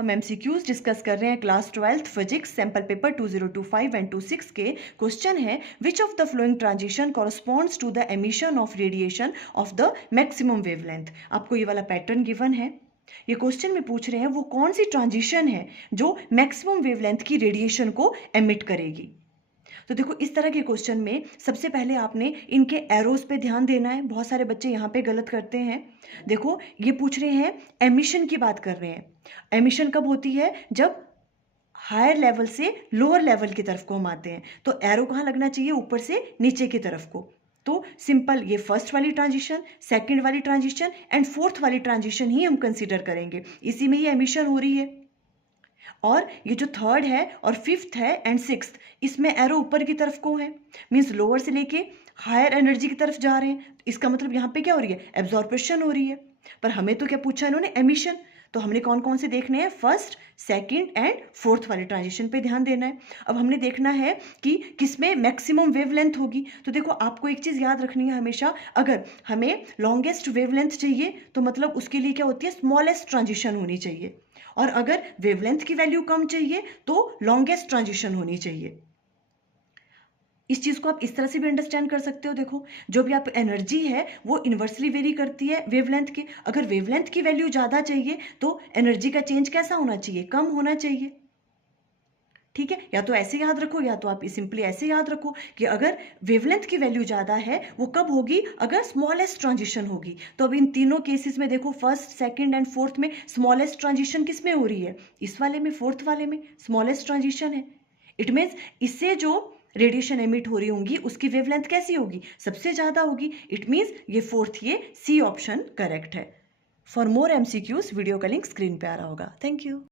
हम MCQs discuss कर रहे हैं class 12th physics sample paper 2025 and 26 के। क्वेश्चन है which of the following transition corresponds to the emission of radiation of the maximum wavelength. आपको ये वाला पैटर्न गिवन है। ये क्वेश्चन में पूछ रहे हैं वो कौन सी ट्रांजिशन है जो मैक्सिमम वेवलेंथ की रेडिएशन को एमिट करेगी। तो देखो इस तरह के क्वेश्चन में सबसे पहले आपने इनके एरोज पे ध्यान देना है। बहुत सारे बच्चे यहाँ पे गलत करते हैं। देखो ये पूछ रहे हैं, एमिशन की बात कर रहे हैं। एमिशन कब होती है? जब हायर लेवल से लोअर लेवल की तरफ को हम आते हैं। तो एरो कहाँ लगना चाहिए? ऊपर से नीचे की तरफ को। तो सिंपल ये फर्स्ट वाली ट्रांजिशन, सेकंड वाली ट्रांजिशन एंड फोर्थ वाली ट्रांजिशन ही हम कंसीडर करेंगे। इसी में ही एमिशन हो रही है। और ये जो थर्ड है और फिफ्थ है एंड सिक्स्थ, इसमें एरो ऊपर की तरफ को है, मीन्स लोअर से लेके हायर एनर्जी की तरफ जा रहे हैं। इसका मतलब यहाँ पे क्या हो रही है? एब्जॉर्प्शन हो रही है। पर हमें तो क्या पूछा इन्होंने? एमिशन। तो हमने कौन कौन से देखने हैं? फर्स्ट, सेकंड एंड फोर्थ वाले ट्रांजिशन पे ध्यान देना है। अब हमने देखना है कि किसमें मैक्सिमम वेवलेंथ होगी। तो देखो आपको एक चीज़ याद रखनी है हमेशा, अगर हमें लॉन्गेस्ट वेवलेंथ चाहिए तो मतलब उसके लिए क्या होती है? स्मॉलेस्ट ट्रांजिशन होनी चाहिए। और अगर वेवलेंथ की वैल्यू कम चाहिए तो लॉन्गेस्ट ट्रांजिशन होनी चाहिए। इस चीज़ को आप इस तरह से भी अंडरस्टैंड कर सकते हो। देखो जो भी आप एनर्जी है वो इन्वर्सली वेरी करती है वेवलेंथ के। अगर वेवलेंथ की वैल्यू ज़्यादा चाहिए तो एनर्जी का चेंज कैसा होना चाहिए? कम होना चाहिए। ठीक है, या तो ऐसे याद रखो या तो आप सिंपली ऐसे याद रखो कि अगर वेवलेंथ की वैल्यू ज़्यादा है वो कब होगी? अगर स्मॉलेस्ट ट्रांजिशन होगी। तो अब इन तीनों केसेस में देखो फर्स्ट, सेकंड एंड फोर्थ में स्मॉलेस्ट ट्रांजिशन किस में हो रही है? इस वाले में, फोर्थ वाले में स्मॉलेस्ट ट्रांजिशन है। इट मीन्स इससे जो रेडिएशन एमिट हो रही होंगी उसकी वेवलेंथ कैसी होगी? सबसे ज़्यादा होगी। इट मीन्स ये फोर्थ, ये सी ऑप्शन करेक्ट है। फॉर मोर एमसीक्यूज वीडियो का लिंक स्क्रीन पे आ रहा होगा। Thank you.